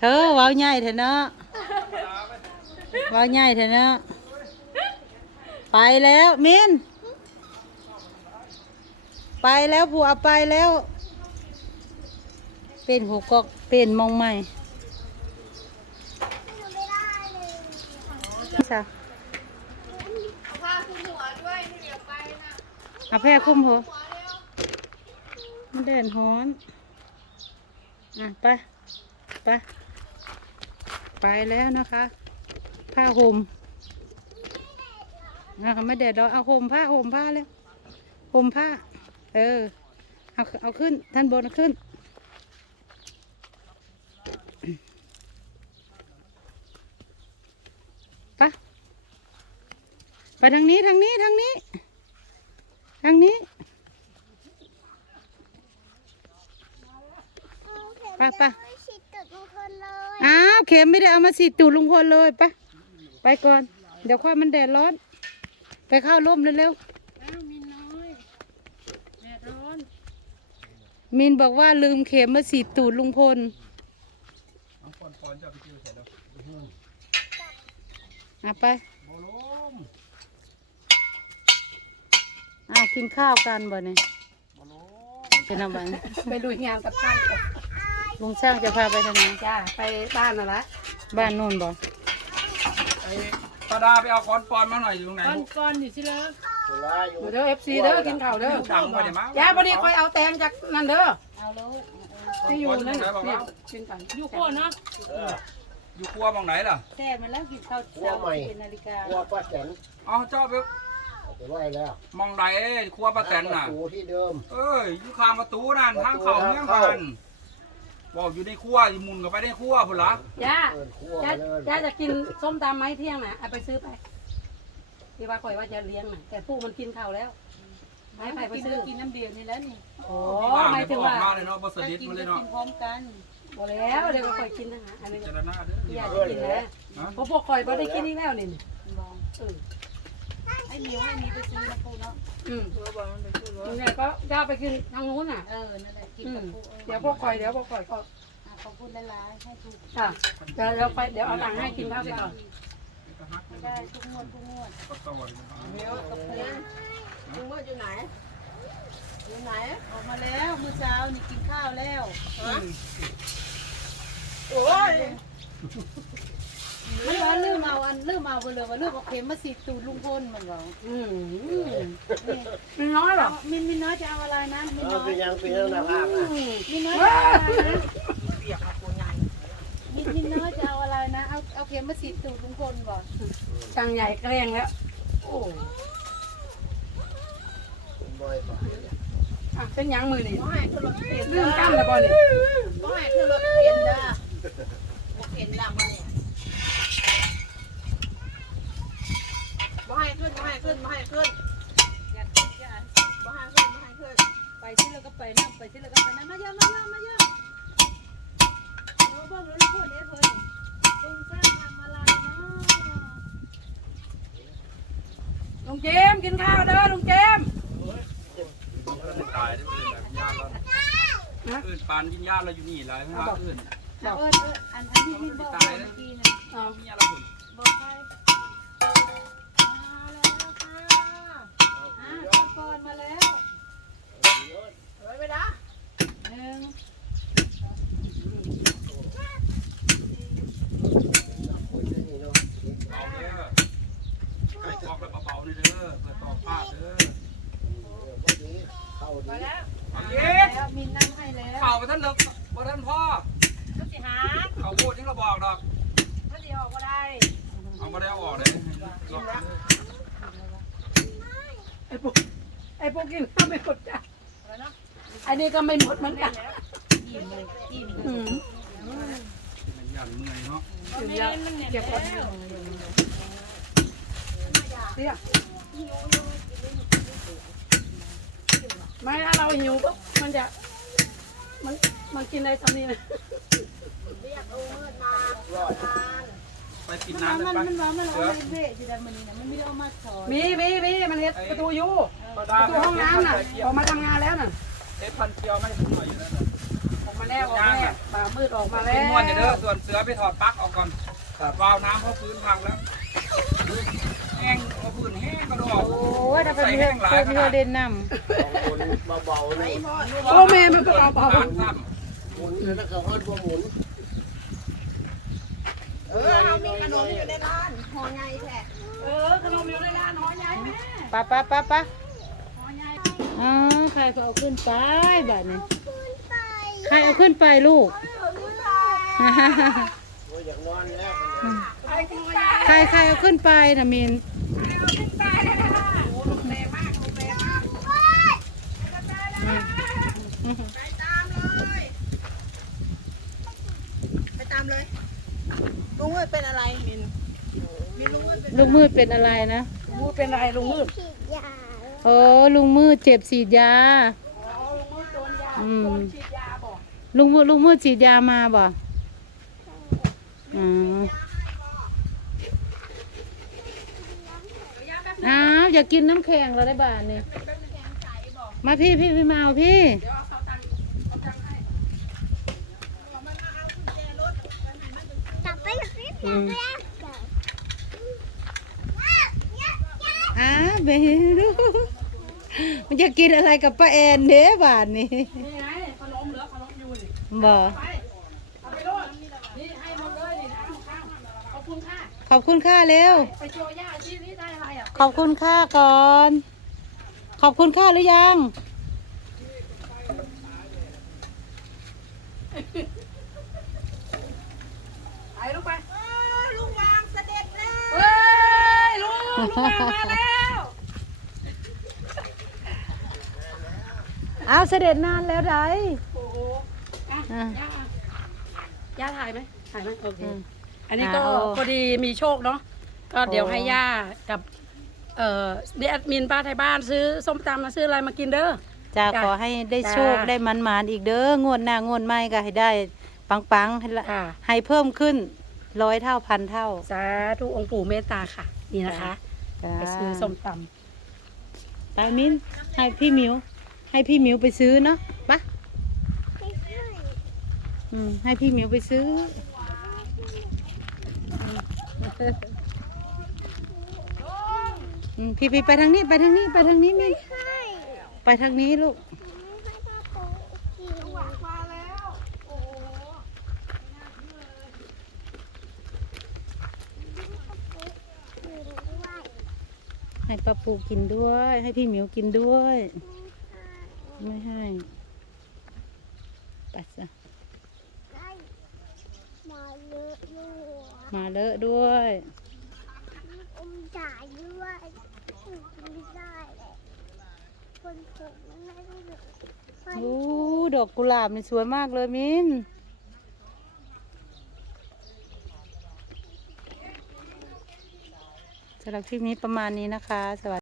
เฮ้อเว้าใหญ่เถอะเนาะเว้าใหญ่เถอะเนาะไปแล้วมินไปแล้วผัวไปแล้ว เป็นหูกอกเป็นมองใหม่จ้ะผ้าคลุมหัวด้วยไม่เดี๋ยวไปนะเอาแพร่คลุมหัวหัวเร็วมันฮ้อน อะ ไป ไปไปแล้วนะคะ ผ้าห่มอะไม่แดดดอกเอาห่มผ้าห่มผ้าเลยห่มผ้า เออ เอาเอาขึ้นท่านบนขึ้น ไปไปทางนี้ทางนี้ทางนี้ ทางนี้ ไปไป ไม่ฉีดตุดทุกคนเลย อ้าว เข็มไม่ได้เอามาสีดตูดลุงพลเลยไปไปก่อน เดี๋ยวค่อยมันแดดร้อน ไปเข้าร่มเร็วๆมินน้อยแดดร้อน มินบอกว่าลืมเข็มมาสีดตูดลุงพลอะไปอ้าวกินข้าวกันบ่เนี่ยเป็นอะไรไปลุยงานกับช่างก่อน ลุงช่างจะพาไปทางไหนจ้าไปบ้านน่ะละบ้านโน่นบ่ไอ้ปาดาไปเอาคอนปอนมาหน่อยอยู่ตรงไหนก้อนอยู่สิเลยเด้อเอฟซีเด้อกินข้าวเด้อดังไปเดี๋ยวมาจ้าพอดีคอยเอาแตงจากนั่นเด้อเอาแล้วที่อยู่นั่นน่ะเนี่ยกินกันอยู่โคนเนาะอยู่ครัวมองไหนล่ะแซ่มาแล้วกินข้าวเช้าเป็นนาฬิกาครัวป้าแตนเอาเจ้าไปเอาไปไว้แล้วมองไหนครัวป้าแตนน่ะประตูที่เดิมเอ้ยอยู่ข้างประตูนั่นทางเข้าเมี่ยงกัน บอกอยู่ในครัวอยู่มุนกับไปในครัวพุ่นละจ้าเปิดครัวจ้าเลยจ้าจะกินส้มตำไหมเที่ยงน่ะเอาไปซื้อไปที่ว่าคอยว่าจะเลี้ยงน่ะแต่ผู้มันกินข้าวแล้วให้ไปไปซื้อ กินน้ำเดือดนี่แล้วนี่โอ้ว่างหมายเดี๋ถึยวงออว่ากมาเลยเนาะบสดิษกินมาก็เลยเนาะกินพร้อมกันบ่แล้วเดี๋ยวก็คอยกินนะฮะอันนี้เจรนาเด้ออยากจะกินแล้วเพราะพวกคอยบ่ได้กินนี่แล้วนี่เออ ไอ้หมิวให้มีไปซื้อนะปูเนาะอืมเนี่ยก็ย่าไปกินทางนู้นน่ะ เออนั่นแหละกินอืกับมปูเออเดี๋ยวพวกคอยเดี๋ยวพวกคอยก็อะขอบคุณหลายๆให้ถูกค่ะเดี๋ยวเดี๋ยวไปเดี๋ยวเอาตังค์ให้กินข้าวไปก่อนได้ทุกงวดทุกงวดก็ตอนลุงว่าอยู่ไหน อยู่ไหน ออกมาแล้วมื้อเช้านี่กินข้าวแล้วโอ้ย มันว่าลืมเอาอันลืมเอาไปเลยว่าลืมเอาเข็มมาสีดตูดลุงพลมันว่าอืมนี่มีน้อยหรอ เอามินมินน้อยจะเอาอะไรนะมินเอน้ออยเป็นยังเป็นยังนะภาพนะมินน้อยจะเอาอะไรนะมินมินน้อยจะเอาอะไรนะเอาเอาเข็มมาสีดตูดลุงพลบ่ตังค์ใหญ่เกรงแล้วโอ้เป็นบ่อยบ่อยอะเป็นหยังมือนี่บ่ให้ขึ้นรถเปลี่ยนเรื่เด้องอกั้นแล้วบ่นี่บ่ให้ขึ้นรถเปลี่ยนเด้อบ่เปลี่ยนแล้วมาเนี่ยบ่ ให้ขึ้นบ่ให้ขึ้นบ่ให้ขึ้นอยากกินจะอ่านบ่ให้ขึ้นบ่ให้ขึ้น ไปที่เราก็ไปนั่งไปที่เราก็ไปนั่งมาเยอะมาเยอะมาเยอะโอ้บ้างแล้วลูกพ่อเด้เพิ่นลุงสร้างทำอะไรเนาะลุงเจมส์กินข้าวเด้อลุงเจมส์ตายได้เป็นแบบญาติแล้วอื่นปานกินญาติเราอยู่นี่เลยไม่ว่าอื่นเอาเอิ้นเอิ้นอันอันที่พี่บอกเมื่อกี้นะอ่ามีอะไรผมบอกใคร มาแล้วเฮ้ยไม่ได้หนึ่งคุยเรื่องนี้เนาะเอาเด้อออกแบบเบาๆนี่เด้อเปิดต่อพาเด้อเออพอดีเข้าดีเอาเย็ดแล้วมินนั่งให้แล้วเข่าไปท่านเลิกบ่ท่านพ่อก็สิหาเขาพูดยังเราบอกดอกก็สิออกบ่ได้เอาม่ได้เอาออกเลยล็อกเลยไอ้พวกไอ้พวกกินข้าวไม่หมดจ้ะอันนี้ก็ไม่หมดเหมือนกันอิ่มเลยอิ่มอืมมันยันเมื่อยเนาะเดี๋ยวเก็บก่อนเดี๋ยไม่ถ้าเราหิวปุ๊บมันจะมันมันกินอะไรสำนีนะเรียกโอเมื่อมาร้อยไปปิดมันน้ำเลยมันไปมันว่ามันเอาไปเบะอยู่แต่มันนี่นะมันไม่ได้เอามาถอยมีมีมีมันเฮ็ดประตูอยู่ ประประตูห้องน้ำน่ะออกมาทำงานแล้วน่ะเอ็ดพันเกียวไม่ถึงหน่อยอยู่แล้วนะออกมาแล้วออกมาแล้วป่ามืดออกมาแล้เป็นวม้วนอย่าเด้อส่วนเสือไปถอดปลั๊กออกก่อนวาล์วน้ำเพราะพื้นพังแล้วแห้งเอาพื้นแห้งกระดอกโอ้ยถ้าเป็นใส่เพื่แห้อนงหลายเพื่อนขเพื่นาอดเด่นนสองคนเบาๆนี่โอ้แม่มันก็เอาเบาทางถ้หมุนแล้วก็เฮิร์ดว่าหมุนเออเรามีขนมอยู่ในร้านห่อใหญ่แท้เออขนมอยู่ในร้านน้อยใหญ่แม่ำปะปะปะปะ อ๋อใครก็เอาขึ้นไปแบบนี้ใครเอาขึ้นไปลูกโอ้ยอยากนอนแล้วใครใครเอาขึ้นไปนะมินไปตามเลยลุงเอ้ยเป็นอะไรมินมินลุงเอ้ยเป็นลุงมืดเป็นอะไรนะมูเป็นอะไรลุงมืด โอ้ลุงมืดเจ็บฉีดยาอืมฉีดยาบอกลุงมืดลุงมืดฉีดยามาบ่อ๋ออ้าวอยากกินน้ำแข็งเราได้บ้านนี่มาพี่พี่พี่มาเอาพี่เดี๋ยวเอาเขาตังค์เอาตังค์ให้อืมอ้าวเบรู มันจะกินอะไรกับป้าแอนเด้บ้านนี่นี่ไงขนมเหลือขนมอยู่นี่บ่ไปเอาไปโลดนี่ให้หมดเลยนี่นะข้าวขอบคุณค่ะขอบคุณค่าเร็ว ไปโชว์ย่าที่นี่ได้อะไรอะขอบคุณค่าก่อน ขอบคุณค่าหรือยัง ไปลูกไป เออลุงวางเสด็จแล้ว เฮ้ยลุงลุงมามาแล้ว อ้าวเสด็จนานแล้วไรโอ้โหอะอะย่าย่าถ่ายไหมถ่ายไหมโอเคอืมอันนี้ก็อ่าโอ้พอดีมีโชคเนาะ ก็เดี๋ยวโอ้ ให้ย่ากับ เอ่อเดียดมินป้าไทยบ้านซื้อส้มตำมาซื้ออะไรมากินเด้อ จ้าจ้ะขอให้ได้จ้ะโชคได้มันมานๆอีกเด้องวดหน้างวดใหม่ก็ให้ได้ปังปังๆให้ละค่ะ ให้เพิ่มขึ้นร้อยเท่าพันเท่าสาธุองค์ปู่เมตตาค่ะ นี่นะคะ จ้าไปซื้อส้มตไปมิ้นให้พี่หมิว ให้พี่มิวไปซื้อเนาะปะอืมให้พี่มิวไปซื้อ อืมพี่พี่ไปทางนี้ไปทางนี้ไปทางนี้มิ้นไปทางนี้ลูกให้ป้าปูกินด้วย ให้พี่หมิวกินด้วย ไม่ให้ไปซะมาเลอะอยู่มาเลอะด้วยอมจ่ายด้วยไม่ได้เลยคนผมมันไม่ได้เลยคนโอ้ดอกกุหลาบนี่สวยมากเลยมินสำหรับคลิปนี้ประมาณนี้นะคะ สวัสดี